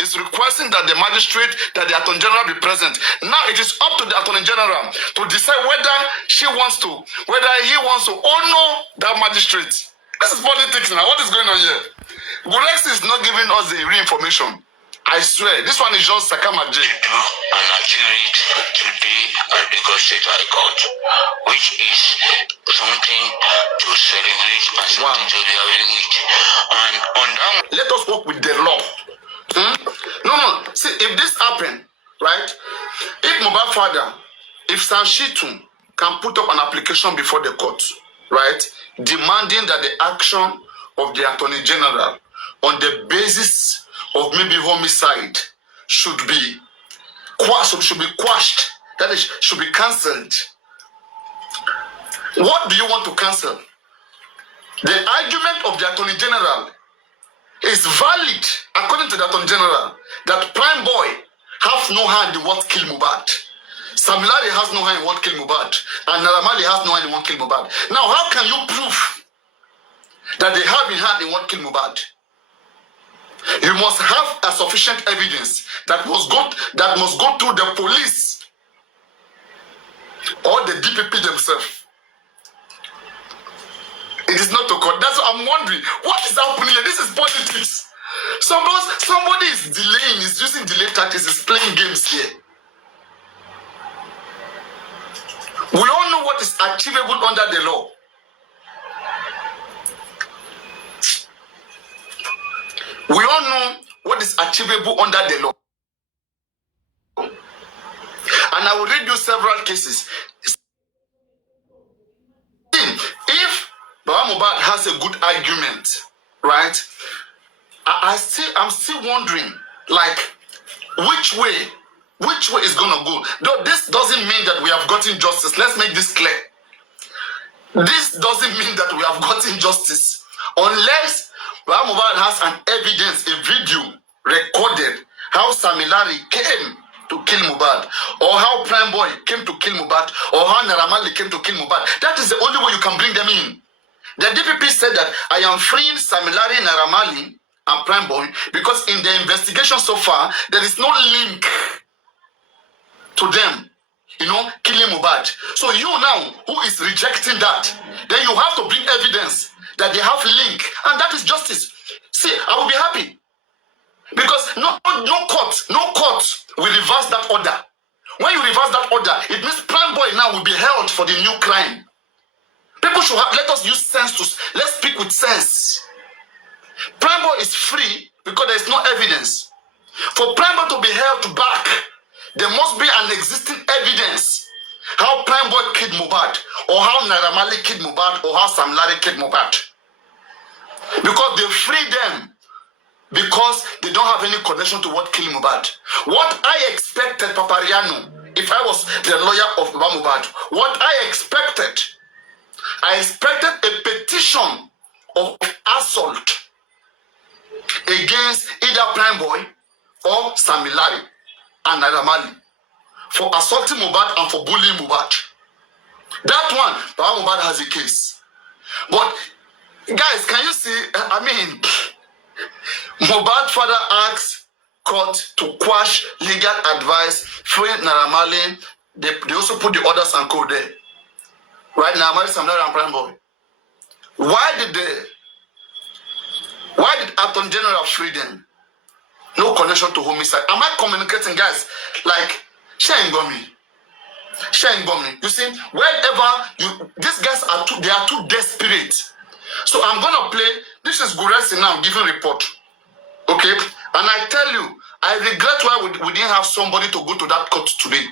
is requesting that the magistrate, that the Attorney General be present. Now it is up to the Attorney General to decide whether he wants to honor that magistrate. This is politics now. What is going on here? Gurex is not giving us the real information. I swear, this one is just Sakama J. And achieve it today at the State High Court, which is something to celebrate and something to be having it. And on that, let us work with the law. No. See, if this happen, right? If Mohbad father, if Sanshitu can put up an application before the court, right, demanding that the action of the Attorney General on the basis of maybe homicide should be quashed, that is, should be cancelled. What do you want to cancel? The argument of the Attorney General is valid, according to the Attorney General, that Prime Boy have no hand in what killed Mohbad. Samilari has no hand in what killed Mohbad. And Naramali has no hand in what killed Mohbad. Now, how can you prove that they have in hand in what killed Mohbad? You must have a sufficient evidence that must go through the police or the DPP themselves. It is not to court. That's what I'm wondering. What is happening here? This is politics. Somebody is delaying, is using delay tactics, is playing games here. We all know what is achievable under the law. We all know what is achievable under the law. And I will read you several cases. If Baba Mohbad has a good argument, right? I'm still wondering, like, which way is gonna go? Though this doesn't mean that we have gotten justice. Let's make this clear. This doesn't mean that we have gotten justice unless Baba Mohbad has an evidence, a video recorded how Samilari came to kill Mohbad, or how Prime Boy came to kill Mohbad, or how Naramali came to kill Mohbad. That is the only way you can bring them in. The DPP said that I am freeing Samilari, Naramali, and Prime Boy because in the investigation so far, there is no link to them, killing Mohbad. So you now, who is rejecting that, then you have to bring evidence that they have link, and that is justice. See, I will be happy because no court will reverse that order. When you reverse that order, it means Prime Boy now will be held for the new crime. People should let us use sense let's speak with sense. Prime Boy is free because there is no evidence. For Prime Boy to be held back, there must be an existing evidence how Prime Boy killed Mohbad, or how Naramali killed Mohbad, or how Samilari killed Mohbad. Because they free them because they don't have any connection to what killed Mohbad. What I expected, Papariano, if I was the lawyer of Baba Mohbad, what I expected a petition of assault against either Prime Boy or Samilari and Naramali for assaulting Mohbad and for bullying Mohbad. That one, Baba Mohbad has a case. But guys, can you see? Mohbad father asks court to quash legal advice, free Naramali. They also put the orders and code there. Right now, Naramali, Samilari, and Prime Boy. Why did Attorney General free them? No connection to homicide. Am I communicating, guys? Like, Shengomi. You see, wherever these guys they are too desperate. So I'm gonna play. This is Guresi now giving report. Okay, and I tell you, I regret why we didn't have somebody to go to that court today.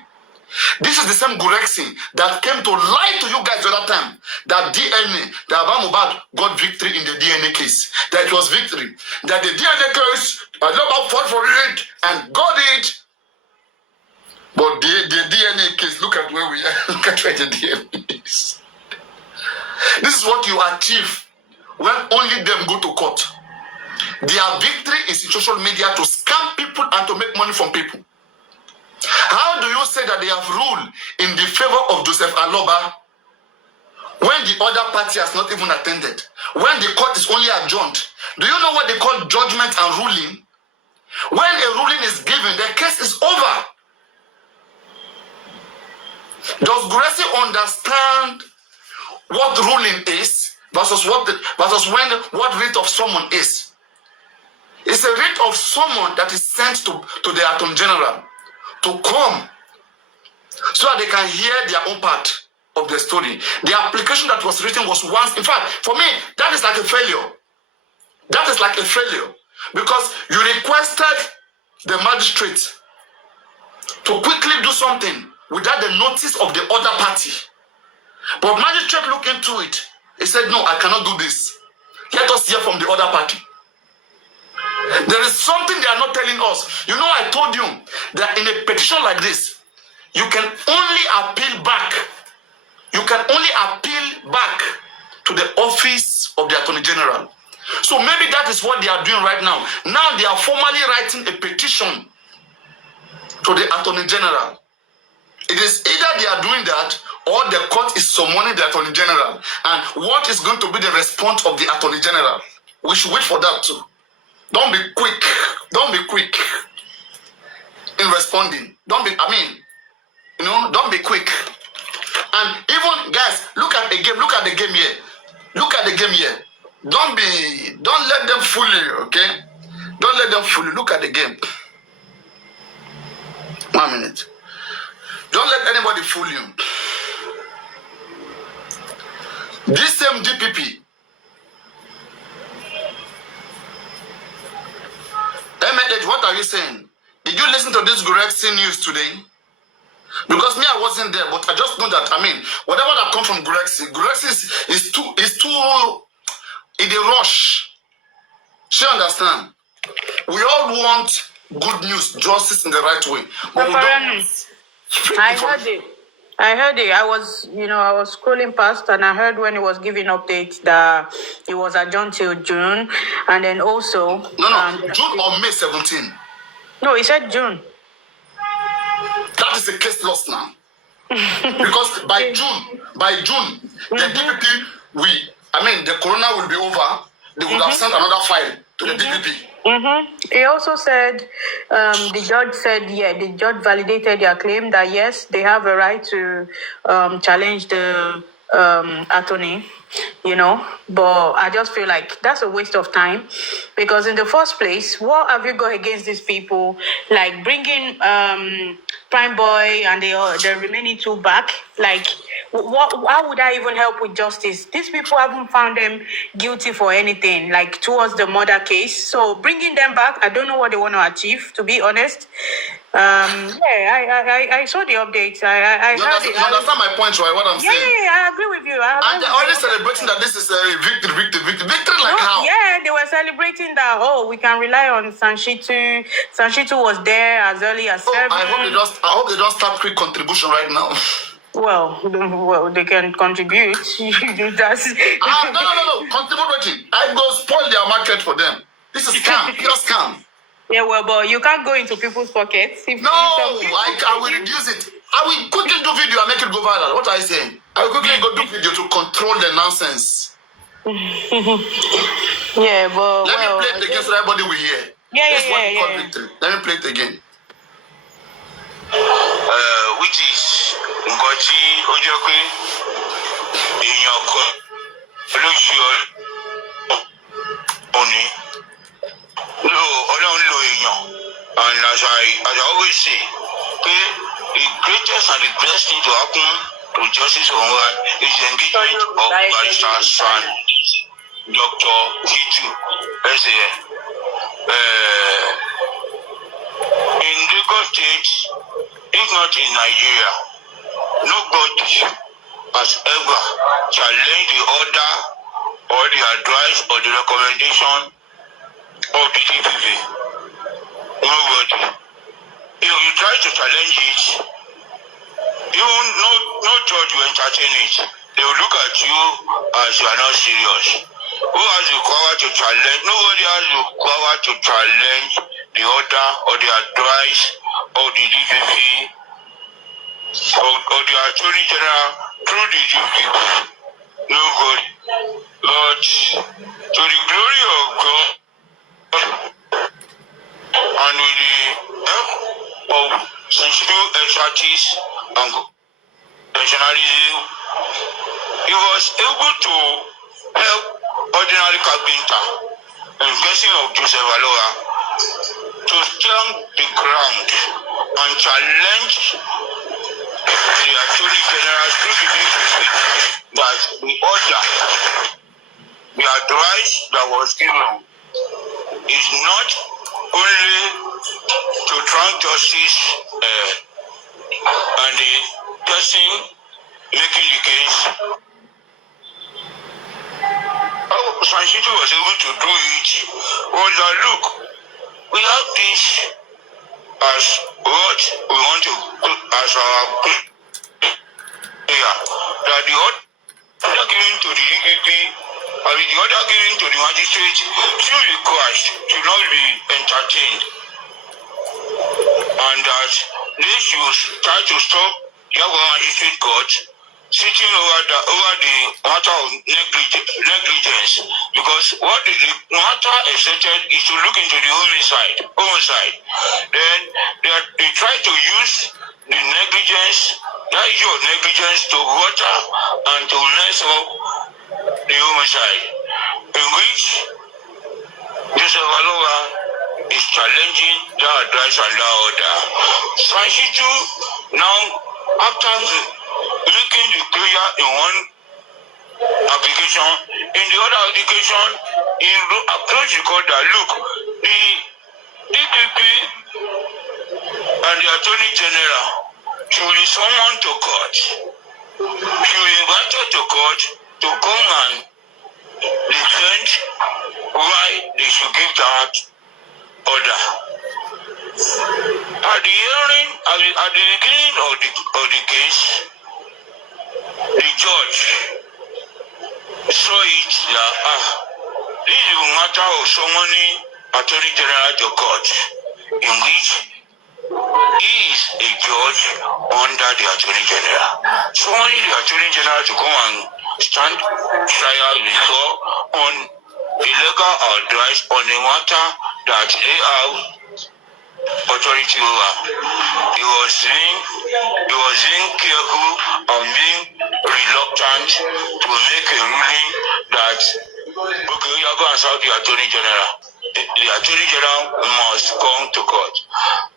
This is the same Guresi that came to lie to you guys the other time. That DNA, that Baba Mohbad got victory in the DNA case. That it was victory. That the DNA case, Baba fought for it and got it. But the DNA case, look at where we are. Look at where the DNA is. This is what you achieve when only them go to court. Their victory is in social media to scam people and to make money from people. How do you say that they have ruled in the favor of Joseph Aloba when the other party has not even attended? When the court is only adjourned? Do you know what they call judgment and ruling? When a ruling is given, the case is over. Does Gracie understand what ruling is versus what writ of summon is? It's a writ of summon that is sent to the Attorney General to come so that they can hear their own part of the story. The application that was written was once. In fact, for me, that is like a failure. That is like a failure because you requested the magistrate to quickly do something without the notice of the other party. But magistrate looked into it. He said, no, I cannot do this. Let us hear from the other party. There is something they are not telling us. You know, I told you that in a petition like this, you can only appeal back. You can only appeal back to the office of the Attorney General. So maybe that is what they are doing right now. Now they are formally writing a petition to the Attorney General. It is either they are doing that or the court is summoning the Attorney General. And what is going to be the response of the Attorney General? We should wait for that too. Don't be quick. Don't be quick in responding. Don't be quick. And even, guys, look at the game. Look at the game here. Look at the game here. Don't let them fool you, okay? Don't let them fool you. Look at the game. 1 minute. Don't let anybody fool you. This same DPP, MLH, what are you saying? Did you listen to this Gurexi news today? Because me, I wasn't there, but I just know that, whatever that comes from Gurexi is too in a rush. She understand? We all want good news, justice in the right way. But I heard it. I was scrolling past and I heard when he was giving updates that it was adjourned till June. And then also... June or May 17? No, he said June. That is a case lost now. Because by June, the DPP, the corona will be over. They would have sent another file to the DPP. He also said, the judge validated their claim that yes, they have a right to challenge the attorney, but I just feel like that's a waste of time because in the first place, what have you got against these people? Like bringing Prime Boy and the remaining two back, like how would that even help with justice? These people haven't found them guilty for anything, like towards the murder case. So bringing them back, I don't know what they want to achieve, to be honest. I saw the updates. I you understand my point, right? What I'm saying? Yeah, I agree with you. And they're already celebrating that this is a victory like how? Yeah, they were celebrating that. Oh, we can rely on Sanshitu. Sanshitu was there as early as 7. I hope they don't start quick contribution right now. Well, they can contribute. That's no. Contribute. I go spoil their market for them. This is scam. Pure scam. Yeah, well, but you can't go into people's pockets. I will reduce it. I will quickly do video and make it go viral. What are you saying? I will quickly go do video to control the nonsense. Yeah, but let me play it again so everybody will hear. Yeah. Victory. Let me play it again. Which is Ngochi Ojokwe in your collection only. And as I always say, the greatest and the best thing to happen to justice for women is the engagement of Barrister San, Dr. Hitu, in Lagos State, if not in Nigeria, nobody has ever challenged the order or the advice or the recommendation of the DPP. Nobody. If you try to challenge it, even no judge will entertain it. They will look at you as you are not serious. Who has the power to challenge? Nobody has the power to challenge the order or the advice of the DPP or the Attorney General through the DPP. Nobody. But to the glory of God and practice and professionalism, he was able to help ordinary carpenter in person of Joseph Aloha to stand the ground and challenge the Attorney General through the DPP that the order, the advice that was given is not only to grant justice and the person making the case. How Sanshito was able to do it was that, look, we have this as what we want to put as our prayer, that the order given to the DPP, the order given to the magistrate should be quashed, should not be entertained, and that they should try to stop the magistrate court sitting over the matter of negligence, because what the matter accepted is to look into the homicide. Then they try to use the negligence, that issue of negligence, to water and to mess up the homicide, in which Joseph Aloha is challenging that advice and that order. Sanshito now, after making the prayer in one application, in the other application, he approached the court that, look, the DPP and the Attorney General should be summoned to court, should be invited to court to come and defend why they should give that order. At the hearing, at the beginning of the case, the judge saw it that this is a matter of summoning Attorney General to court, in which he is a judge under the Attorney General. Summoning the Attorney General to come and stand trial before on the legal advice on a matter that they have authority over. He was being careful and being reluctant to make a ruling that, okay, we are going to serve the Attorney General. The Attorney General must come to court.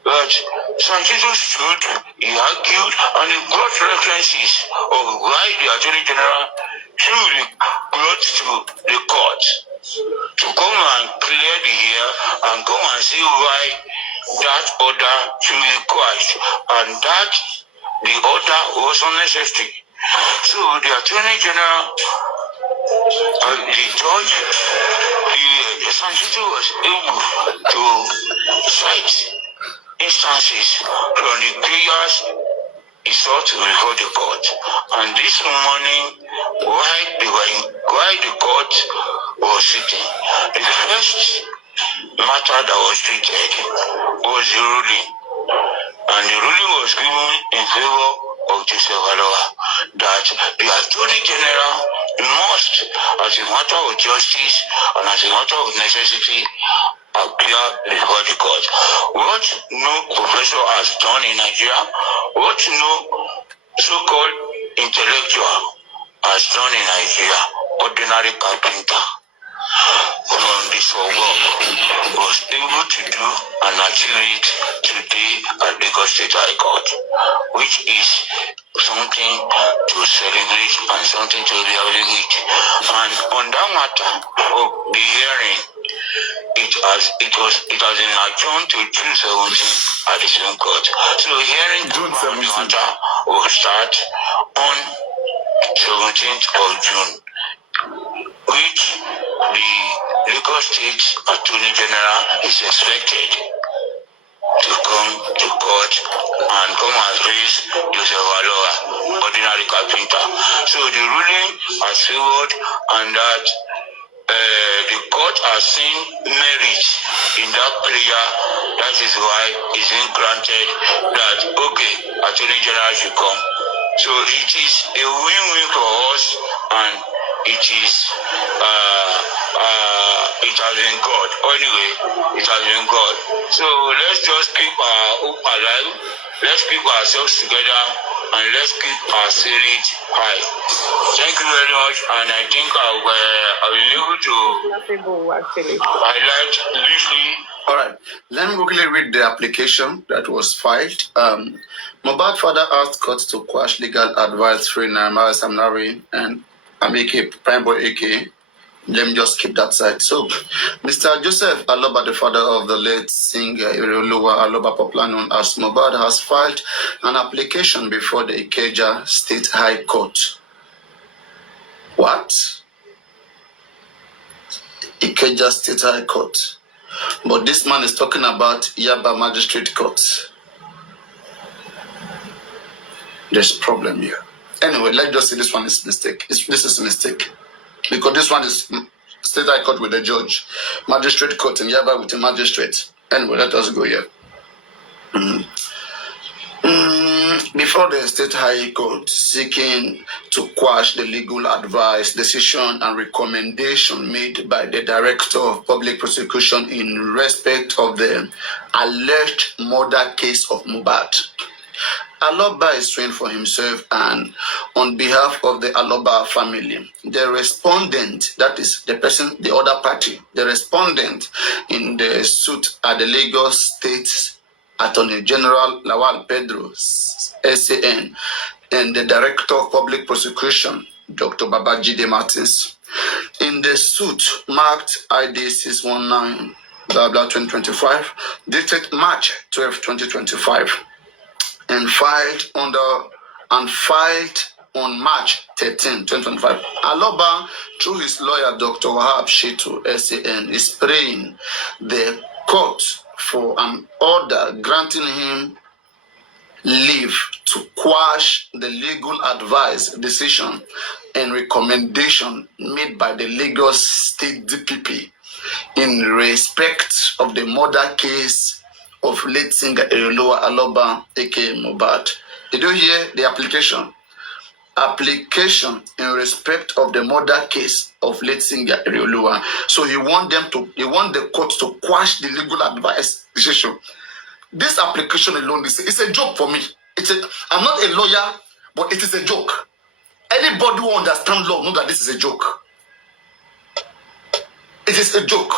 But Sanshito stood, he argued, and he brought references of why the Attorney General should be brought to the court to come and clear the air and come and see why that order should be quashed, and that the order was unnecessary. So the Attorney General, the judge, the Sanshito was able to cite instances from the prayers he sought before the court. And this morning, while the court was sitting, the first matter that was treated was the ruling. And the ruling was given in favor of Joseph Aloha, that the Attorney General must, as a matter of justice and as a matter of necessity, appear before the court. What no professor has done in Nigeria, what no so-called intellectual has done in Nigeria, ordinary carpenter from the suburb was able to do and achieve it today at Lagos State High Court, which is something to celebrate and something to evaluate. And on that matter of the hearing, it has been adjourned to June 17th at the same court. So the hearing June 17th. The matter will start on 17th of June, which the Lagos State Attorney General is expected to come to court and come and raise Joseph Aloha, ordinary carpenter. So the ruling has favored, and that the court has seen merit in that prayer. That is why it's been granted that, okay, Attorney General should come. So it is a win-win for us, and it has been God. Anyway, it has been God. So let's just keep our hope alive. Let's keep ourselves together and let's keep our spirit high. Thank you very much, and I think I'll be able to highlight briefly. All right, let me quickly read the application that was filed. Mohbad father asked court to quash legal advice through Naira Samnari and Amike, Prime Boy AK. Let me just keep that side. So, Mr. Joseph Aloba, the father of the late singer Iroluwa Aloba, popular known as Mohbad, has filed an application before the Ikeja State High Court. What? Ikeja State High Court. But this man is talking about Yaba Magistrate Court. There's a problem here. Anyway, let's just say this one is a mistake. This is a mistake. Because this one is State High Court with the judge. Magistrate Court in Yaba with the magistrate. Anyway, let us go here. Before the State High Court seeking to quash the legal advice, decision, and recommendation made by the Director of Public Prosecution in respect of the alleged murder case of Mohbad. Aloba is suing for himself and on behalf of the Aloba family. The respondent, that is the person, the other party, the respondent in the suit at the Lagos State Attorney General Lawal Pedro, SAN, and the Director of Public Prosecution, Dr. Babajide Martins. In the suit marked ID 619, 2025, dated March 12, 2025, and filed on March 13, 2025. Aloba, through his lawyer, Dr. Wahab Shitu, SAN, is praying the court for an order granting him leave to quash the legal advice, decision, and recommendation made by the Lagos State DPP in respect of the murder case of late singer Iroluwa Aloba, aka Mohbad. Did you hear the application? Application in respect of the murder case of late singer Iroluwa. So he want the court to quash the legal advice decision. This application alone is a joke for me. I'm not a lawyer, but it is a joke. Anybody who understands law knows that this is a joke. It is a joke.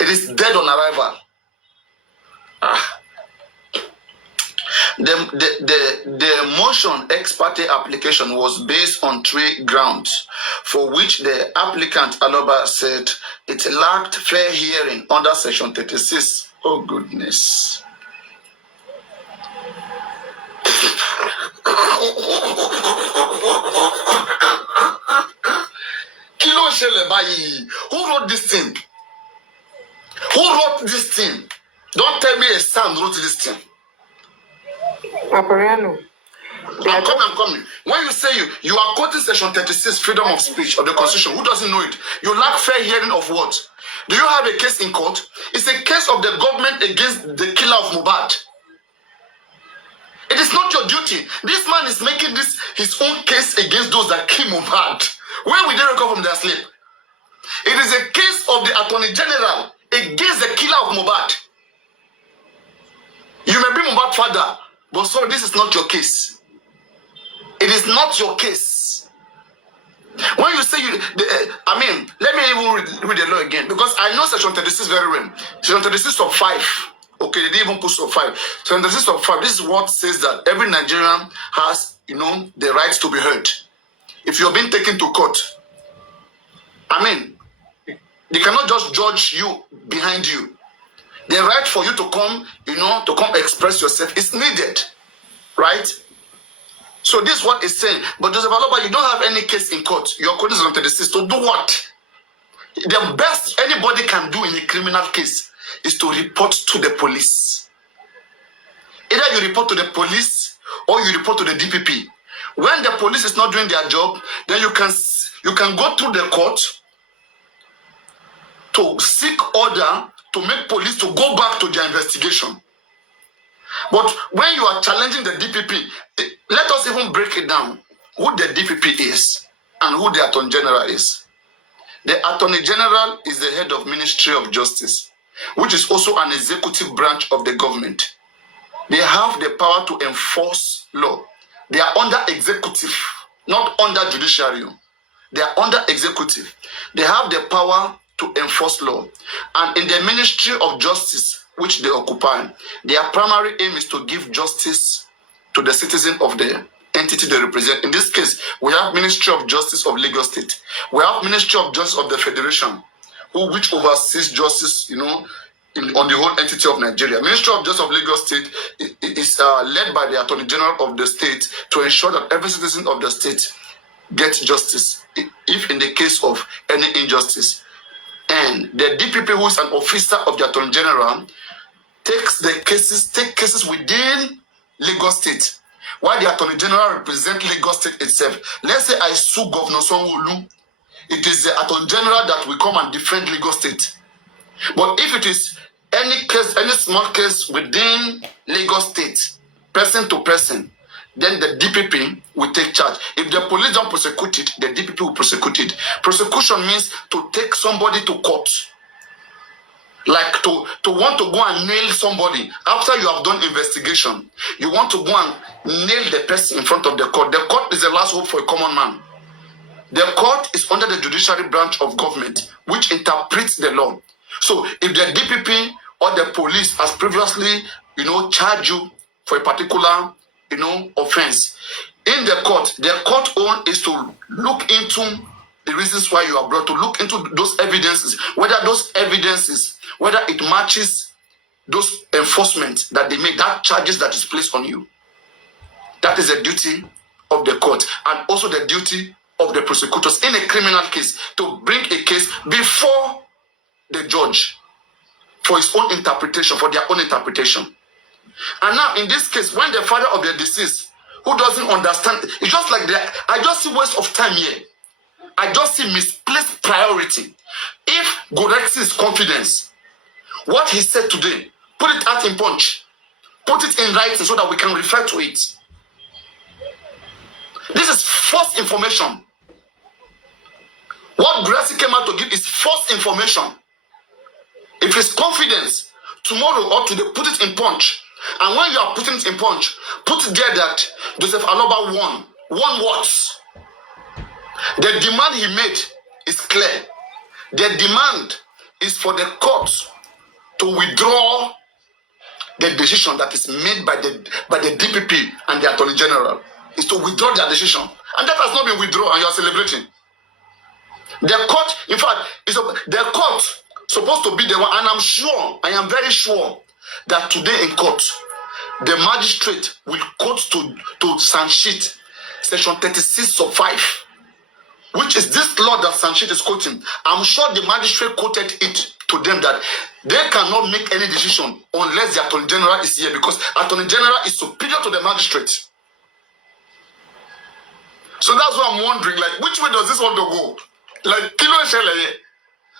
It is dead on arrival. The motion ex parte application was based on 3 grounds, for which the applicant Aloba said it lacked fair hearing under Section 36. Oh goodness. Who wrote this thing? Who wrote this thing? Don't tell me a son wrote this thing. Papariano. I'm coming. When you say you are quoting Section 36, freedom of speech of the Constitution, who doesn't know it? You lack fair hearing of what? Do you have a case in court? It's a case of the government against the killer of Mohbad. It is not your duty. This man is making this his own case against those that kill Mohbad. When will they recover from their sleep? It is a case of the Attorney General against the killer of Mohbad. You may be Mohbad's father, but sorry, this is not your case. It is not your case. When you say let me even read the law again, because I know Section 36 very well. Section 36 of 5. Okay, they didn't even put sub 5. Section 36 of 5. This is what says that every Nigerian has, the right to be heard. If you're being taken to court, they cannot just judge you behind you. The right for you to come, to come express yourself is needed, right? So this is what it's saying. But Joseph Aloba, you don't have any case in court. Your court is on 36. To do what? The best anybody can do in a criminal case is to report to the police. Either you report to the police or you report to the DPP. When the police is not doing their job, then you can go to the court to seek order to make police to go back to their investigation. But when you are challenging the DPP, let us even break it down. Who the DPP is. and who the Attorney General is. The Attorney General is the head of Ministry of Justice, which is also an executive branch of the government. They have the power to enforce law. They are under executive, not under judiciary. They are under executive. They have the power to enforce law. And in the Ministry of Justice, which they occupy, their primary aim is to give justice to the citizen of the entity they represent. In this case, we have Ministry of Justice of Lagos State. We have Ministry of Justice of the Federation, which oversees justice, on the whole entity of Nigeria. Ministry of Justice of Lagos State is led by the Attorney General of the state to ensure that every citizen of the state gets justice, if in the case of any injustice. And the DPP, who is an officer of the Attorney General, take cases within Lagos State, while the Attorney General represents Lagos State itself. Let's say I sue Governor Sanwo-Olu. It is the Attorney General that will come and defend Lagos State. But if it is any case, any small case within Lagos State, person to person, then the DPP will take charge. If the police don't prosecute it, the DPP will prosecute it. Prosecution means to take somebody to court. Like to want to go and nail somebody after you have done investigation. You want to go and nail the person in front of the court. The court is the last hope for a common man. The court is under the judiciary branch of government, which interprets the law. So if the DPP or the police has previously, charged you for a particular, offense, in the court own is to look into the reasons why you are brought, to look into those evidences, whether it matches those enforcement that they make, that charges that is placed on you. That is the duty of the court, and also the duty of the prosecutors in a criminal case, to bring a case before the judge for his own interpretation, for their own interpretation. And now in this case, when the father of the deceased, who doesn't understand, it's just like I just see waste of time here. I just see misplaced priority. If Goreksi is confidence, what he said today, put it out in punch, put it in writing so that we can refer to it. This is false information. What Goreksi came out to give is false information. If it's confidence, tomorrow or today, put it in punch. And when you are putting it in punch, put it there that Joseph Aloba won words. The demand he made is clear. The demand is for the court to withdraw the decision that is made by the DPP and the Attorney General. Is to withdraw their decision. And that has not been withdrawn, and you are celebrating. The court, in fact, the court supposed to be the one, and I am very sure that today in court, the magistrate will quote to Sanshit, section 36 of 5, which is this law that Sanshit is quoting. I'm sure the magistrate quoted it to them that they cannot make any decision unless the Attorney General is here, because Attorney General is superior to the magistrate. So that's why I'm wondering, like, which way does this want to go? Like,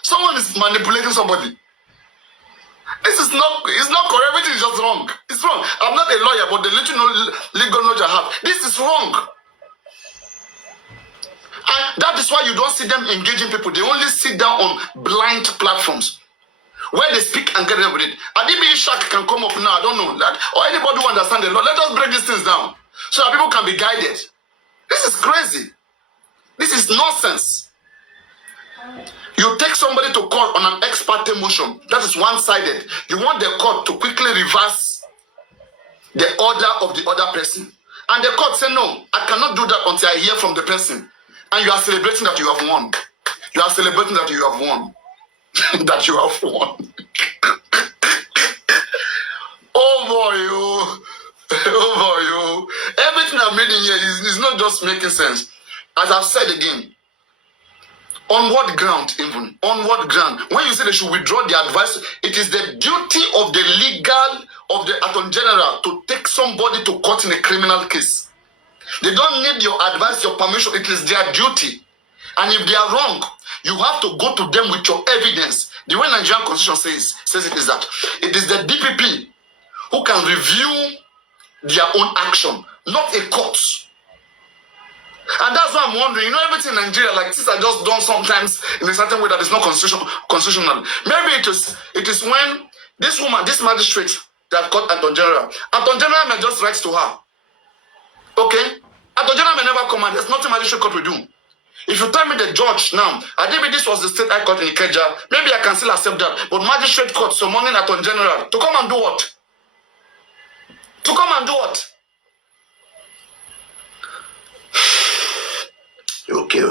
someone is manipulating somebody. This is not, it's not correct. Everything is just wrong. It's wrong. I'm not a lawyer, but the little legal knowledge I have, this is wrong. And that is why you don't see them engaging people. They only sit down on blind platforms where they speak and get away with it. Adibi Ishak can come up now, I don't know that, or anybody who understands the law. Let us break these things down so that people can be guided. This is crazy. This is nonsense. You take somebody to court on an ex parte motion. That is one-sided. You want the court to quickly reverse the order of the other person. And the court say, no, I cannot do that until I hear from the person. And you are celebrating that you have won. You are celebrating that you have won. That you have won. Oh boy, oh. Oh boy, oh. Everything I'm reading here is not just making sense. As I've said again, on what ground even? On what ground? When you say they should withdraw the advice, it is the duty of the legal, of the Attorney General to take somebody to court in a criminal case. They don't need your advice, your permission. It is their duty. And if they are wrong, you have to go to them with your evidence. The way Nigerian Constitution says it is that it is the DPP who can review their own action, not a court. And that's why I'm wondering, you know, everything in Nigeria, like things are just done sometimes in a certain way that is not constitutional. Maybe it is when this woman, this magistrate that caught Attorney General may just write to her. Okay? Attorney General may never come and there's nothing magistrate court will do. If you tell me the judge now, I think this was the state high court in Ikeja, maybe I can still accept that. But magistrate court summoning Attorney General to come and do what? To come and do what? Okay.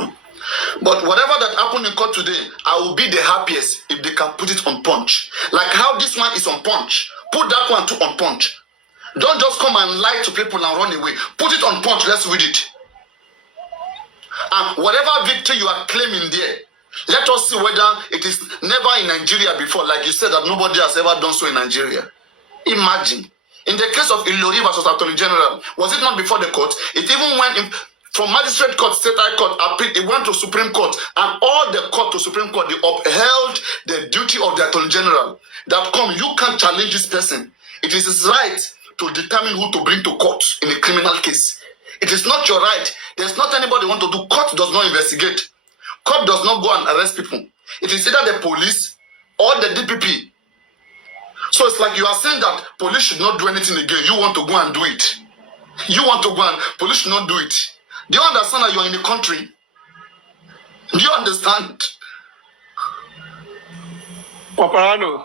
But whatever that happened in court today, I will be the happiest if they can put it on punch. Like how this one is on punch. Put that one too on punch. Don't just come and lie to people and run away. Put it on punch. Let's read it. And whatever victory you are claiming there, let us see whether it is never in Nigeria before. Like you said that nobody has ever done so in Nigeria. Imagine. In the case of Ilori versus Attorney General, was it not before the court? It even went in, from magistrate court, state high court, appeal, it went to Supreme Court, and all the court to Supreme Court, they upheld the duty of the Attorney General. That you can't challenge this person. It is his right to determine who to bring to court in a criminal case. It is not your right. There's not anybody want to do. Court does not investigate. Court does not go and arrest people. It is either the police or the DPP. So it's like you are saying that police should not do anything again. You want to go and do it. You want to go and police should not do it. Do you understand that you are in the country? Do you understand? Papariano,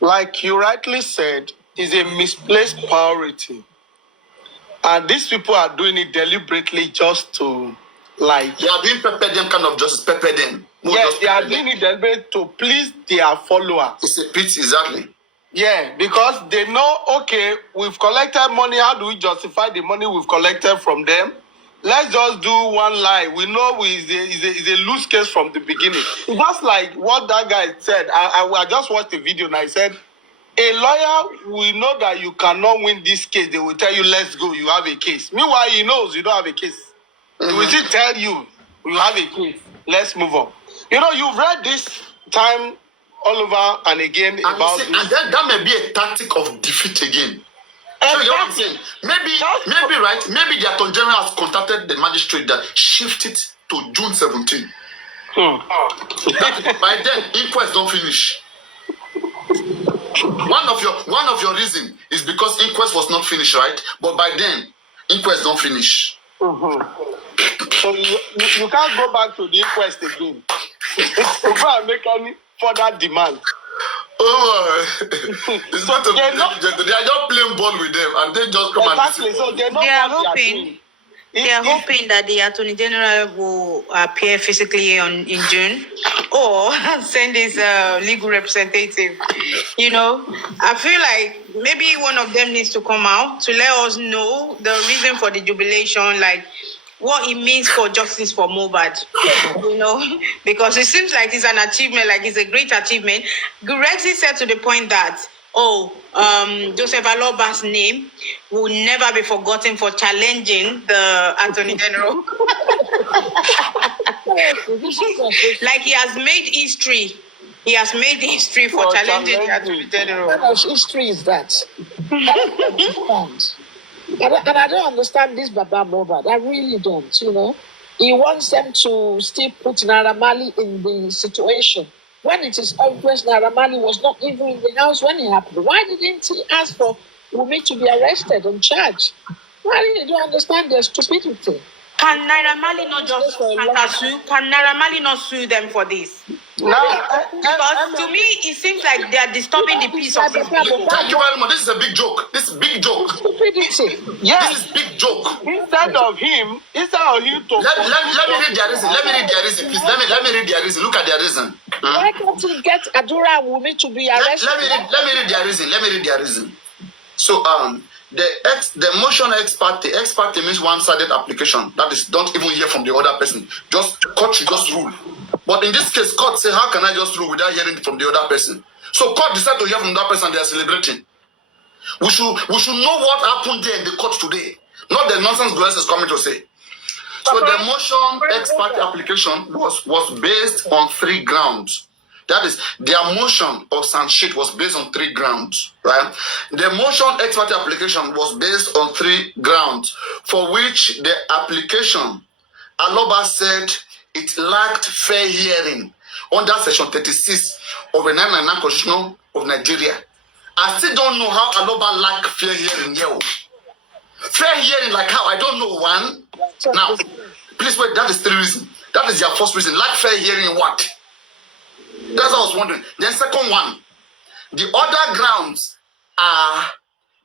like you rightly said, is a misplaced priority. And these people are doing it deliberately just to, like... They are doing pepper them kind of justice, pepper them. Yes, they are doing it deliberately to please their followers. It's a pity, exactly. Yeah, because they know, okay, we've collected money. How do we justify the money we've collected from them? Let's just do one lie. We know it's a loose case from the beginning. Just like what that guy said. I just watched the video and I said, a lawyer will know that you cannot win this case. They will tell you, let's go, you have a case. Meanwhile, he knows you don't have a case. He will still tell you, you have a case. Let's move on. You know, you've read this time all over and again and about see, and then that may be a tactic of defeat again. So you know what I'm saying? Maybe the Attorney General has contacted the magistrate that shift it to June 17. By then, inquest don't finish. One of your reason is because inquest was not finished, right? But by then, inquest don't finish. So you can't go back to the inquest again. So go and make any further demand. Oh, it's not they are just playing ball with them, and they just come exactly. So they are hoping. They are hoping that the Attorney General will appear physically in June, or send his legal representative. You know, I feel like maybe one of them needs to come out to let us know the reason for the jubilation, like what it means for justice for Mohbad, you know, because it seems like it's an achievement, like it's a great achievement. Gurexi said to the point that, Joseph Aloba's name will never be forgotten for challenging the Attorney General. Like he has made history. He has made history for challenging the Attorney General. What kind of history is that? And I don't understand this Baba Mohbad. I really don't, you know. He wants them to still put Naira Marley in the situation. When it is obvious Naira Marley was not even in the house when it happened. Why didn't he ask for Wunmi to be arrested and charged? Why didn't you understand their stupidity? Can Naira Marley not just sue? Can Naira Marley not sue them for this? No, because to me, it seems like they are disturbing the peace of this people. Thank you very much. This is a big joke. This is big joke. Stupidity. Yes. This is big joke. Instead of him to... Let me read their reason. Let me read their reason, please. Let me read their reason. Look at their reason. Why can't he get Adura and Wunmi to be arrested? Let me read their reason. Let me read their reason. So, the motion ex parte means one-sided application. That is, don't even hear from the other person. Just court should just rule. But in this case, court say, how can I just rule without hearing from the other person? So court decide to hear from that person. They are celebrating. We should know what happened there in the court today, not the nonsense Grace is coming to say. So the motion ex parte application was based on 3 grounds. That is, their motion of Sanshit was based on 3 grounds, right? The motion ex parte application was based on 3 grounds, for which the application, Aloba said it lacked fair hearing under Section 36 of the 999 Constitution of Nigeria. I still don't know how Aloba lacked fair hearing here. Fair hearing, like how? I don't know. One. Now, please wait, that is 3 reasons. That is your first reason. Lack fair hearing, what? That's what I was wondering. Then second one, the other grounds are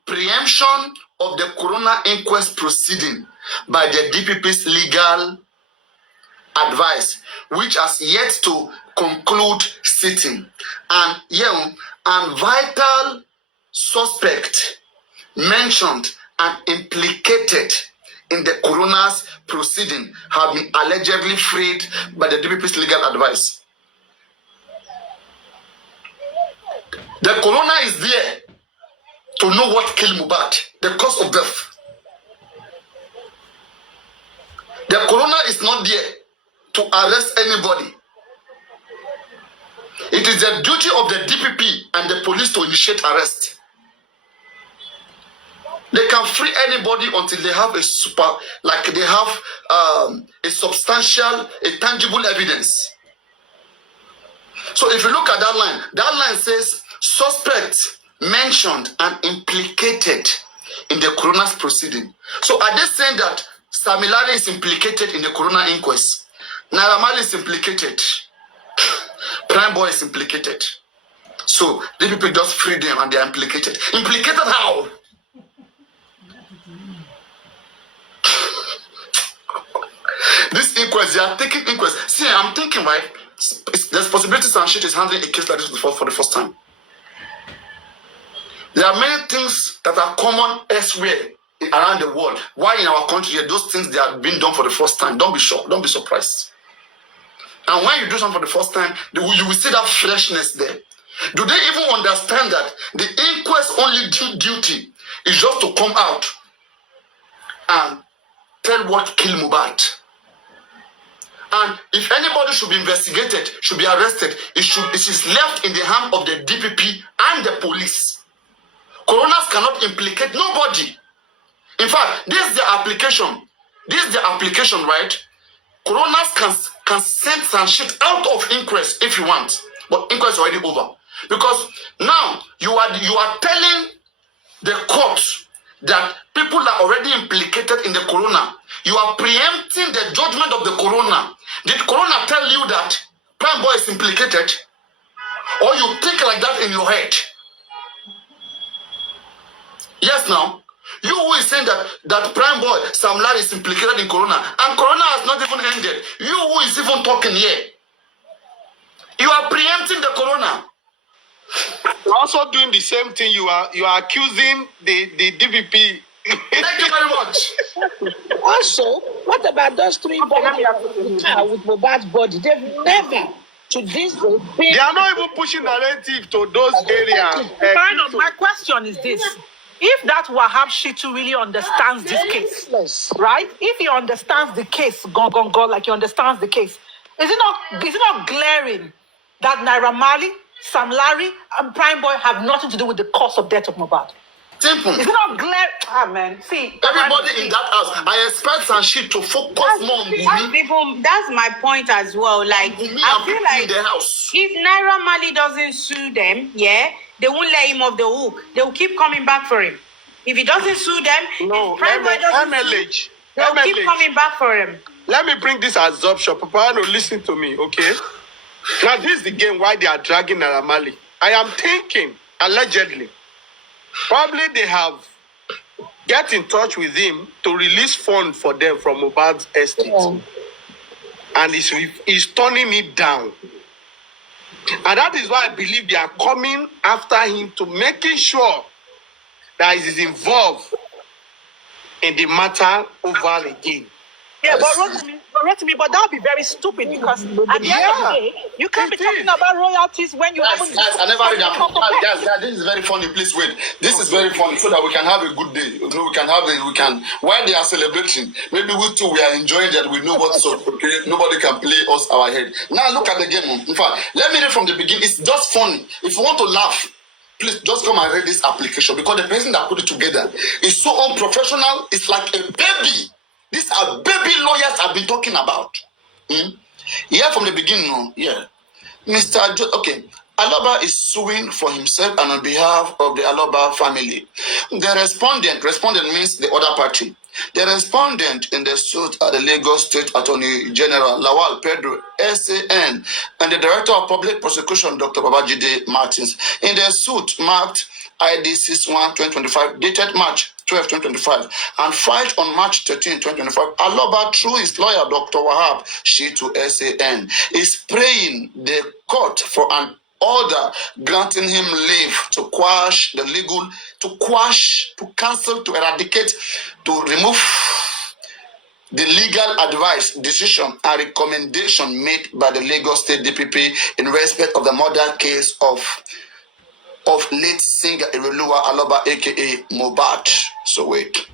preemption of the Corona inquest proceeding by the DPP's legal advice, which has yet to conclude sitting. And and vital suspect mentioned and implicated in the coroner's proceeding have been allegedly freed by the DPP's legal advice. The coroner is there to know what killed Mohbad, the cause of death. The coroner is not there to arrest anybody. It is the duty of the DPP and the police to initiate arrest. They can free anybody until they have a substantial, a tangible evidence. So if you look at that line says suspect mentioned and implicated in the coroner's proceeding. So are they saying that Samilari is implicated in the coroner inquest? Naira Marley is implicated. Prime Boy is implicated. So the people just free them and they are implicated. Implicated how? This inquest, they are taking inquest. See, I'm thinking, right? There's possibilities Sanshit is handling a case like this for the first time. There are many things that are common elsewhere around the world. Why in our country, those things they are being done for the first time? Don't be shocked. Don't be surprised. And when you do something for the first time, you will see that freshness there. Do they even understand that the inquest only duty is just to come out and tell what killed Mohbad? And if anybody should be investigated, should be arrested, it is left in the hand of the DPP and the police. Coroners cannot implicate nobody. In fact, this is the application. This is the application, right? Coroners can send some shit out of inquest if you want, but inquest is already over. Because now you are telling the court that people are already implicated in the coroner. You are preempting the judgment of the coroner. Did coroner tell you that Prime Boy is implicated? Or you think like that in your head? Yes, now. You who is saying that Prime Boy, Sam Larry is implicated in Corona, and Corona has not even ended. You who is even talking here, you are preempting the Corona. You're also doing the same thing. You are accusing the DPP. Thank you very much. Also, what about those 3 bodies in the car with Mohbad's body? They've never, to this day, been... They are not even pushing narrative to those areas. My question is this. If that Wahab Shitu really understands this case, right? If he understands the case, like he understands the case, is it not glaring that Naira Marley, Sam Larry, and Prime Boy have nothing to do with the cause of death of Mohbad? Simple. Is it not glaring? Ah, man. See, everybody in that house, I expect Sanshit to focus more on Bumi. That's my point as well. Like, I feel like the house. if Naira Marley doesn't sue them, they won't let him off the hook. They will keep coming back for him. If he doesn't sue them, no, if Prime Boy doesn't sue, they'll keep coming back for him. Let me bring this assumption. Papariano, listen to me, okay? Now, this is the game why they are dragging Naira Marley. I am thinking, allegedly, probably they have get in touch with him to release funds for them from Mohbad's estate. Yeah. And he's turning it down. And that is why I believe they are coming after him to making sure that he is involved in the matter over again. Yeah, but correct me, but that would be very stupid because at the end of the day, you can't be talking about royalties when you haven't. Guys, I never read that. Guys, this is very funny. Please wait. This is very funny so that we can have a good day. You know, while they are celebrating, maybe we too we are enjoying that. We know what's up. Okay, nobody can play us our head. Now look at the game. In fact, let me read from the beginning. It's just funny. If you want to laugh, please just come and read this application because the person that put it together is so unprofessional. It's like a baby. These are baby lawyers I've been talking about. Yeah, from the beginning, no. Yeah. Okay. Aloba is suing for himself and on behalf of the Aloba family. The respondent means the other party. The respondent in the suit are the Lagos State Attorney General Lawal Pedro, SAN, and the Director of Public Prosecution, Dr. Babajide Martins. In the suit marked ID 61-2025, dated March 12, 2025, and filed on March 13, 2025, Aloba, through his lawyer, Dr. Wahab Shitu SAN, is praying the court for an order granting him leave to cancel, to eradicate, to remove the legal advice, decision, and recommendation made by the Lagos State DPP in respect of the murder case of late singer Irelua Aloba, aka Mohbad. So wait,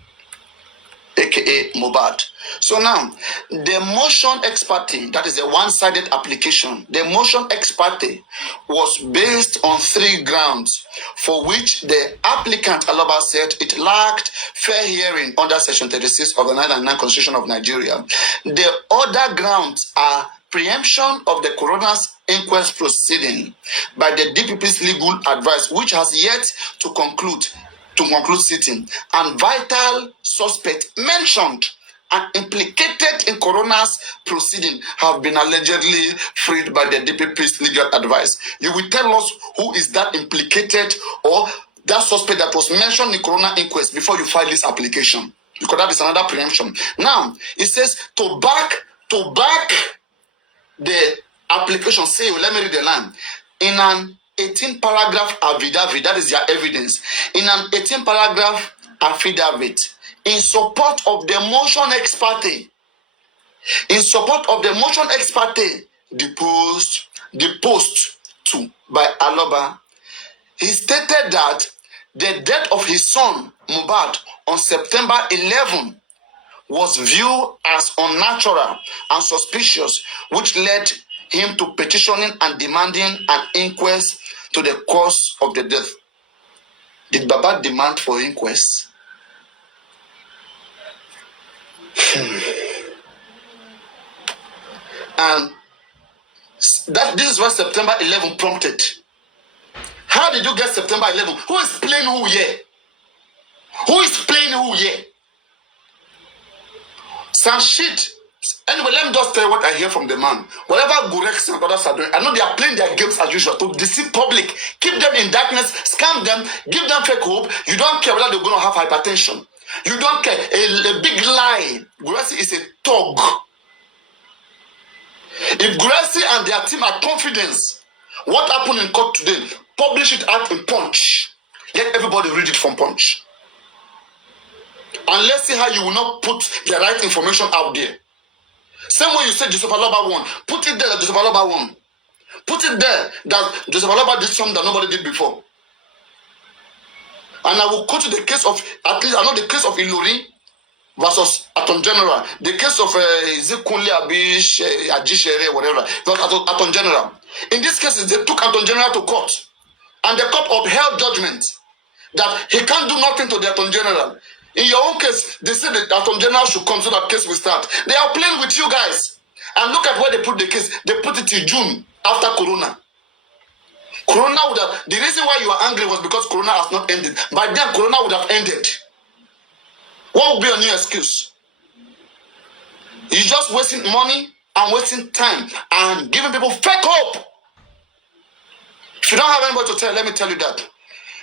aka Mohbad. So now, the motion ex parte, that is a one-sided application, the motion ex parte was based on 3 grounds for which the applicant Aloba said it lacked fair hearing under Section 36 of the 1999 Constitution of Nigeria. The other grounds are preemption of the coroner's inquest proceeding by the DPP's legal advice, which has yet to conclude sitting, and vital suspects mentioned and implicated in coroner's proceeding have been allegedly freed by the DPP's legal advice. You will tell us who is that implicated or that suspect that was mentioned in coroner inquest before you file this application, because that is another preemption. Now it says to back the application. Say, let me read the line. In an 18-paragraph affidavit, that is their evidence. In an 18-paragraph affidavit, in support of the motion ex parte, deposed to by Aloba, he stated that the death of his son Mohbad on September 11 was viewed as unnatural and suspicious, which led him to petitioning and demanding an inquest to the cause of the death. Did Baba demand for inquest? And this is what September 11 prompted. How did you get September 11? Who is playing who here? Who is playing who here? Some shit. Anyway, let me just tell you what I hear from the man. Whatever Gurex and others are doing, I know they are playing their games as usual to deceive public, keep them in darkness, scam them, give them fake hope. You don't care whether they're going to have hypertension. You don't care. A big lie. Gurex is a thug. If Gurex and their team are confident, what happened in court today, publish it out in Punch. Let everybody read it from Punch. And let's see how you will not put the right information out there. Same way you said Joseph Aloba won. Put it there that Joseph Aloba won. Put it there that Joseph Aloba did something that nobody did before. And I will quote the case of, at least I know the case of Ilori versus Attorney General. The case of Zekunle Abish, Ajishere, whatever. Attorney General. In this case, they took Attorney General to court. And the court upheld judgment that he can't do nothing to the Attorney General. In your own case, they said the Attorney General should come so that case will start. They are playing with you guys. And look at where they put the case. They put it in June after Corona. Corona would have, the reason why you are angry was because Corona has not ended. By then, Corona would have ended. What would be your new excuse? You're just wasting money and wasting time and giving people fake hope. If you don't have anybody to tell, let me tell you that.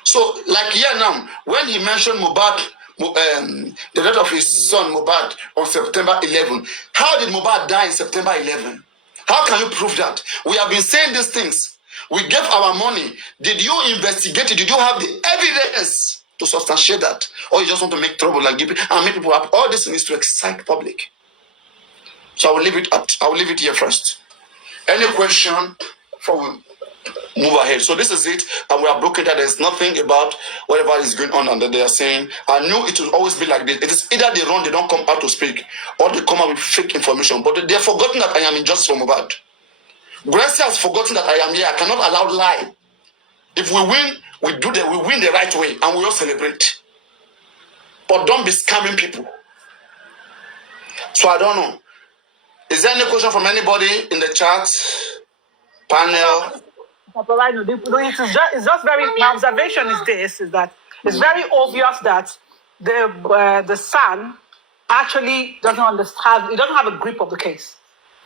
So, like here now, when he mentioned Mohbad, the death of his son Mohbad on September 11, how did Mohbad die in September 11? How can you prove that? We have been saying these things. We gave our money. Did you investigate it? Did you have the evidence to substantiate that? Or you just want to make trouble and make people happy? All this is to excite public. So I will leave it here first. Any question before we move ahead? So this is it, and we are broken that there's nothing about whatever is going on and that they are saying. I knew it will always be like this. It is either they run, they don't come out to speak, or they come out with fake information. But they have forgotten that I am in justice for Mohbad. Gracie has forgotten that I am here. I cannot allow lie. If we win, we win the right way, and we all celebrate. But don't be scamming people. So I don't know. Is there any question from anybody in the chat panel? Papariano, it's just very. My observation is that it's very obvious that the son actually doesn't understand. He doesn't have a grip of the case.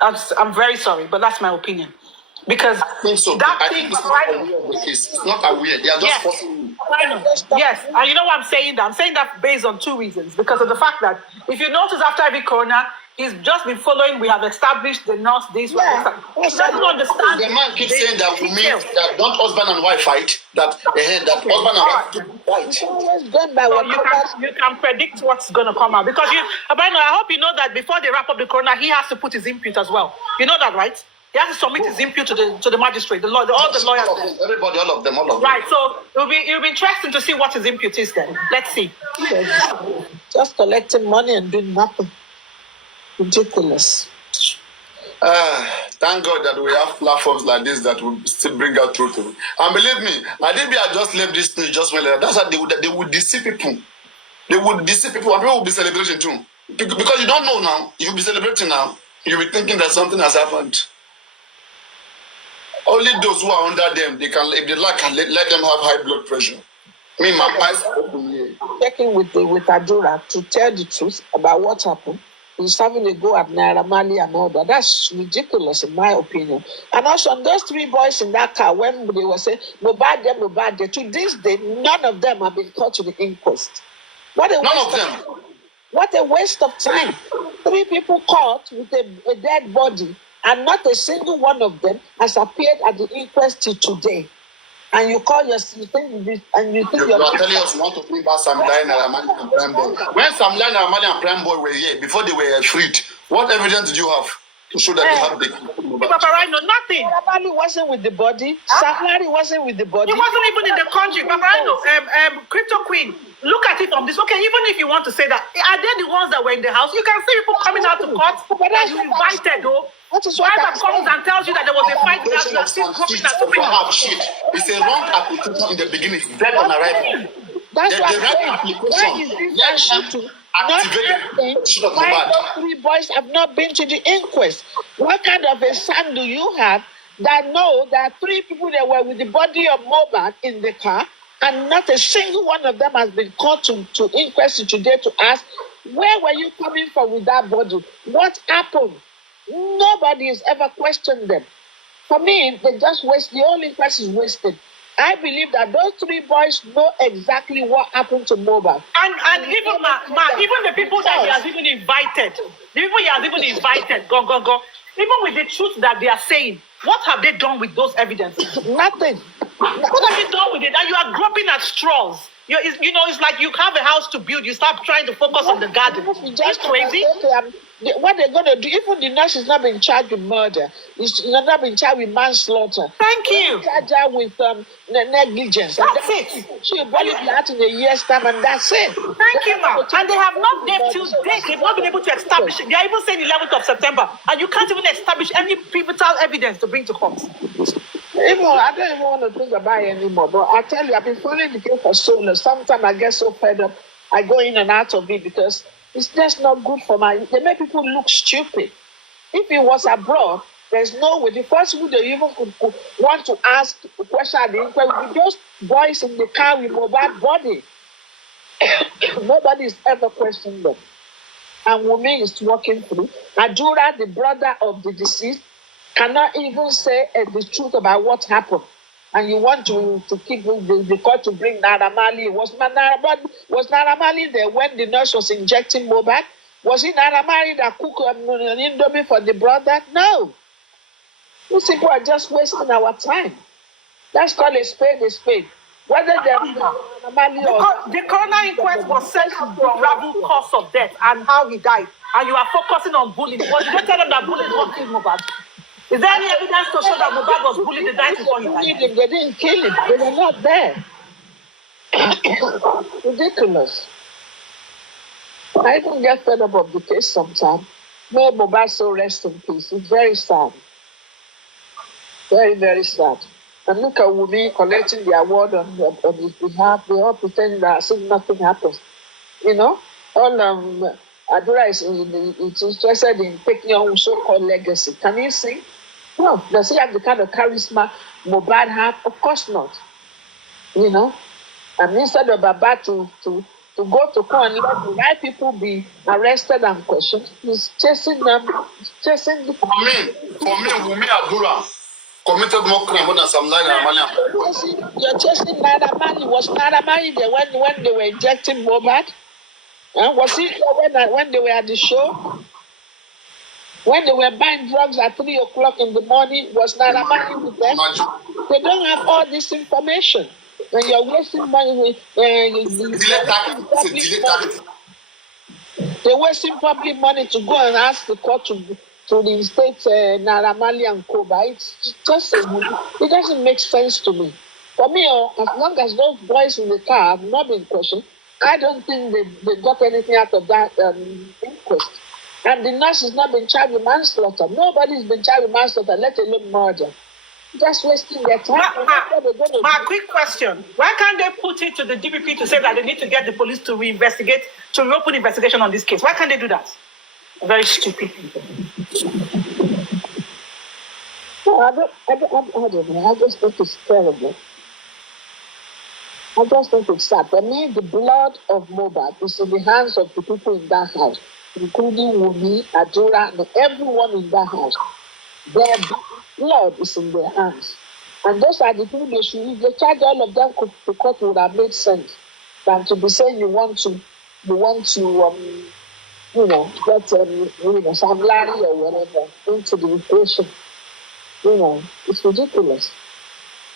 I'm very sorry, but that's my opinion. Because I think so. that I thing, think it's not aware of the case. It's not aware. They are just forcing you. Yes, and you know why I'm saying that? I'm saying that based on two reasons. Because of the fact that if you notice after every corner, he's just been following. We have established the nurse. This one. He doesn't understand. The man keeps saying that we mean that don't husband and wife fight. That husband and wife fight. Always done by So you can predict what's going to come out because I hope you know that before they wrap up the corner, he has to put his input as well. You know that, right? He has to submit his input to the magistrate, all the lawyers. Everybody, all of them. Right. So it'll be interesting to see what his input is then. Let's see. Just collecting money and doing nothing. Ridiculous. Thank God that we have platforms like this that will still bring out truth. And believe me, I just left this news just when that's how they would deceive people. They would deceive people, and people will be celebrating too. Because you don't know now, you'll be celebrating now. You'll be thinking that something has happened. Only those who are under them, they can, if they like, let them have high blood pressure. Me, my eyes are open here. Checking with Adura to tell the truth about what happened. He's having a go at Naira Marley and all that. That's ridiculous, in my opinion. And also, those three boys in that car, when they were saying, Mohbad, to this day, none of them have been caught to the inquest. What a waste of time. 3 people caught with a dead body, and not a single one of them has appeared at the inquest till today. And you call you are telling us you want to bring back Sam Lai, Naramali, and Prime Boy. When Sam Lai, Naramali, and Prime Boy were here, before they were freed, what evidence did you have to show that they have the Papariano, nothing. Naramali wasn't with the body. Sam Larry wasn't with the body. He wasn't even in the country. Papariano, Crypto Queen, look at it from this. Okay, even if you want to say that, are they the ones that were in the house? You can see people coming out to court that you invited, though. That is what that comes and tells you that there was a fight that you are still coping at It's a wrong application in the beginning. Dead on arrival. That's the right application. Why those 3 boys have not been to the inquest? What kind of a son do you have that know that 3 people that were with the body of Mohbad in the car, and not a single one of them has been called to inquest today to ask, where were you coming from with that body? What happened? Nobody has ever questioned them. For me, they just waste. The whole inquest is wasted. I believe that those 3 boys know exactly what happened to Mohbad. And even even the people that he has even invited, go. Even with the truth that they are saying, what have they done with those evidences? Nothing. What have you done with it? And you are groping at straws. It's like you have a house to build. You start trying to focus on the garden. Just crazy. What they're going to do, even the nurse is not being charged with murder. It's not being charged with manslaughter. Thank you. Charged her with negligence. That's it. She'll probably be out in a year's time, and that's it. Thank you, ma'am. And they have not, till date, they've not been able to establish it. They are even saying 11th of September, and you can't even establish any pivotal evidence to bring to court. I don't even want to think about it anymore. But I tell you, I've been following the case for so long. Sometimes I get so fed up, I go in and out of it because it's just not good for they make people look stupid. If it was abroad, there's no way. The first people they even could want to ask the question at the inquiry would be those boys in the car with Mohbad body. Nobody is ever questioned them. And Wunmi is walking through. Adura, the brother of the deceased, cannot even say the truth about what happened. And you want to keep the court to bring Naira Marley. Was Naira Marley there when the nurse was injecting Mohbad? Was it Naira Marley that cooked an indomie for the brother? No. These people are just wasting our time. Let's call a spade a spade. Whether the coroner inquest was sent to unravel cause of death and how he died. and you are focusing on bullying. But you don't tell them that bullying is what killed Mohbad. Is there any evidence to show that Mohbad was bullied the night before he died? They didn't kill him. They were not there. Ridiculous. I even get fed up of the case sometimes. May Mohbad so rest in peace. It's very sad. Very, very sad. And look at Wumi collecting the award on his behalf. They all pretend that as if nothing happened. You know? All Adura is interested in taking on so-called legacy. Can you sing? No. Does he have the kind of charisma Mohbad have? Of course not. You know? And instead of Baba to go to court and let the right people be arrested and questioned, he's chasing them, chasing the... For me, Wumi Adura committed more crime than some Naira Marley. You're chasing Naira Marley. Was Naira Marley there when they were injecting Mohbad? Was he there when they were at the show? When they were buying drugs at 3 o'clock in the morning, was Naira Marley with them? They don't have all this information. And you're wasting money with they're wasting public money to go and ask the court to reinstate Naira Marley and Koba. It's just it doesn't make sense to me. For me, as long as those boys in the car have not been questioned, I don't think they got anything out of that inquest. And the nurse has not been charged with manslaughter. Nobody's been charged with manslaughter, let alone murder. Just wasting their time. My quick question. Why can't they put it to the DPP to say that they need to get the police to reinvestigate, to reopen investigation on this case? Why can't they do that? Very stupid people. No, I don't know. I just think it's terrible. I just think it's sad. For me, the blood of Mohbad is in the hands of the people in that house, including Wumi, Adura, and everyone in that house. Their blood is in their hands. And those are the people they should, if they charge all of them to court, would have made sense than to be saying you want to get some Larry or whatever into the equation. It's ridiculous.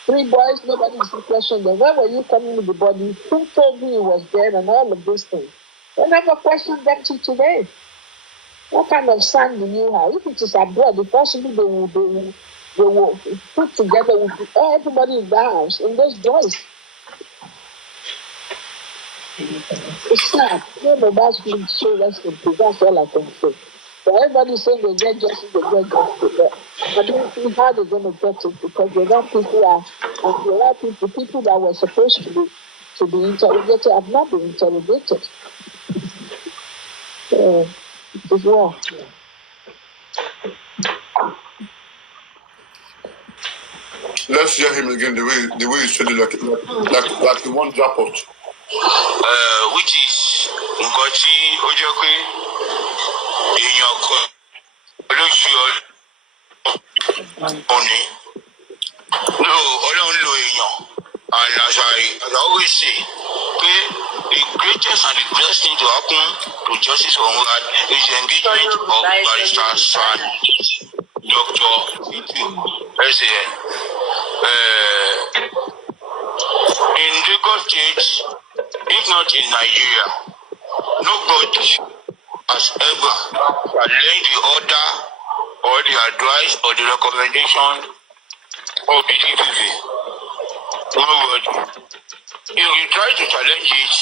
3 boys, nobody is questioning them. Where were you coming with the body? Who told me he was dead and all of these things? They never questioned them till today. What kind of son do you have? If it is abroad, possibly they will put together with everybody in the house in those boys. It's sad. That's been so rest in peace. That's all I can say. So everybody saying they get justice, but I don't see how they're going to get it because the right people that were supposed to be interrogated have not been interrogated. It's wrong. Let's hear him again the way he said it like he won't drop out. Which is Nkoti Ojoke in your only. No, and as I always say, the greatest and the best thing to happen to Justice Onward is the engagement of Barrister San, Dr. SAN. In Lagos State, if not in Nigeria, nobody has ever challenged the order or the advice or the recommendation of the DPP. Nobody. If you try to challenge it,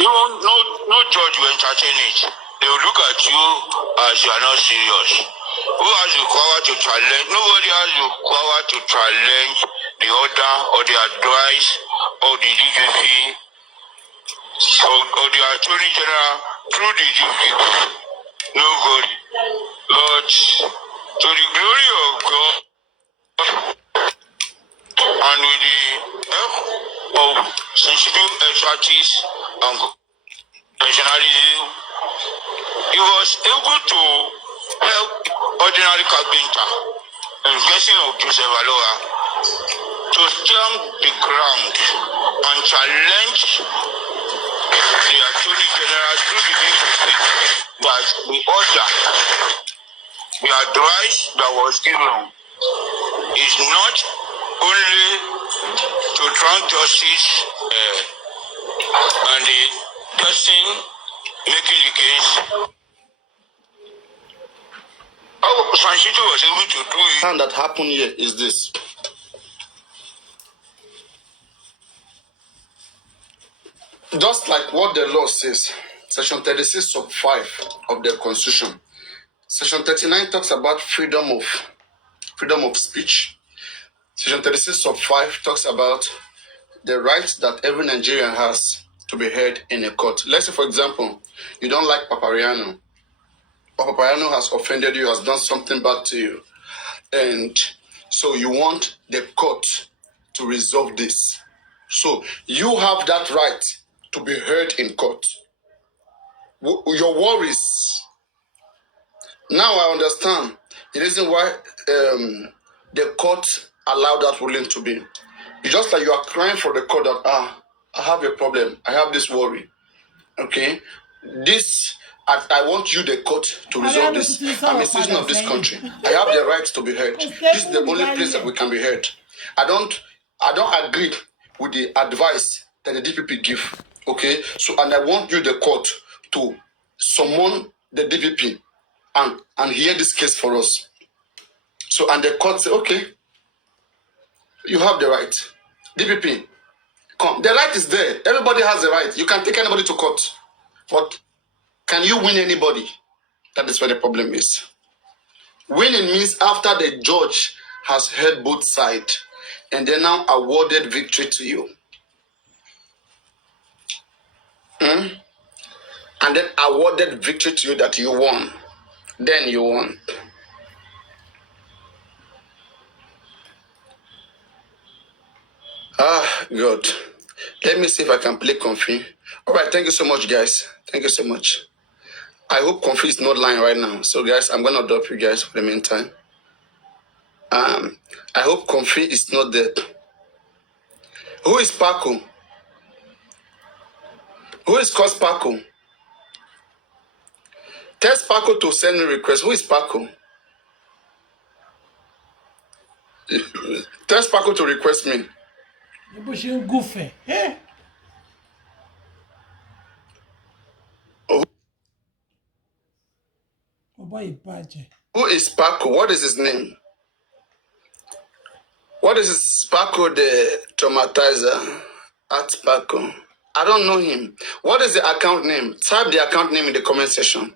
no judge will entertain it. They will look at you as you are not serious. Who has the power to challenge? Nobody has the power to challenge the order or the advice of the DPP or the Attorney General through the DPP. Nobody. Lord, to the glory of God and with the help of sensitive expertise and professionalism, he was able to help ordinary carpenter in guessing of Joseph Aloha to stand the ground and challenge the Attorney General through the DPP that the order, the advice that was given is not only to grant justice and the person making the case. How Sanchito was able to do it. And that happened here is this. Just like what the law says, Section 36 sub 5 of the Constitution. Section 39 talks about freedom of speech. Section 36 sub 5 talks about the right that every Nigerian has to be heard in a court. Let's say, for example, you don't like Papariano, or Papariano has offended you, has done something bad to you, and so you want the court to resolve this. So you have that right to be heard in court. Your worries. Now I understand the reason why the court allowed that ruling to be. It's just like you are crying for the court that, I have a problem. I have this worry. Okay? I want you, the court, to resolve this. I'm a citizen of this country. I have the right to be heard. This is the only place that we can be heard. I don't agree with the advice that the DPP give. Okay? So, and I want you, the court, to summon the DPP and hear this case for us. So, and the court say, okay, you have the right. DPP, come. The right is there. Everybody has the right. You can take anybody to court. But can you win anybody? That is where the problem is. Winning means after the judge has heard both sides and they now awarded victory to you. And then awarded victory to you that you won. Then you won. God. Let me see if I can play Comfy. All right, thank you so much, guys. Thank you so much. I hope Comfy is not lying right now. So, guys, I'm going to drop you guys for the meantime. I hope Comfy is not dead. Who is Paco? Who is called Paco? Tell Paco to send me request. Who is Paco? Tell Paco to request me. Goofy. Eh? Who is Paco? What is his name? What is his Paco the traumatizer? At Paco. I don't know him. What is the account name? Type the account name in the comment section.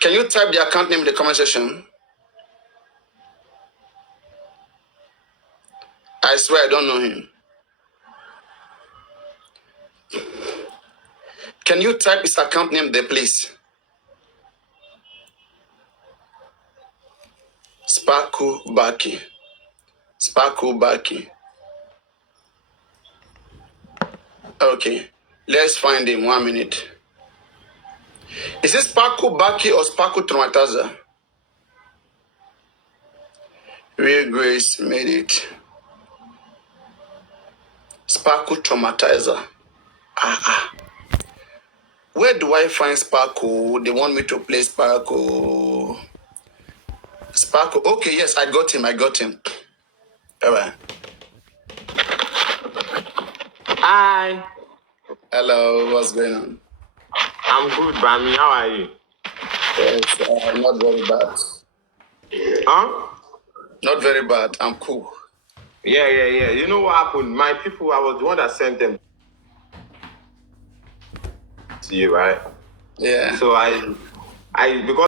Can you type the account name in the comment section? I swear I don't know him. Can you type his account name there, please? Sparkle Baki. Sparkle Baki. Okay. Let's find him. 1 minute. Is this Sparkle Baki or Sparkle Traumatizer? Real Grace made it. Sparkle Traumatizer. Where do I find Sparkle? They want me to play Sparkle. Sparkle. Okay, yes, I got him. All right. Hi, Hello, what's going on? I'm good, Bami. How are you? Yes, not very bad. Huh? Not very bad. I'm cool. Yeah. You know what happened? My people, I was the one that sent them to you, right? Yeah. So I because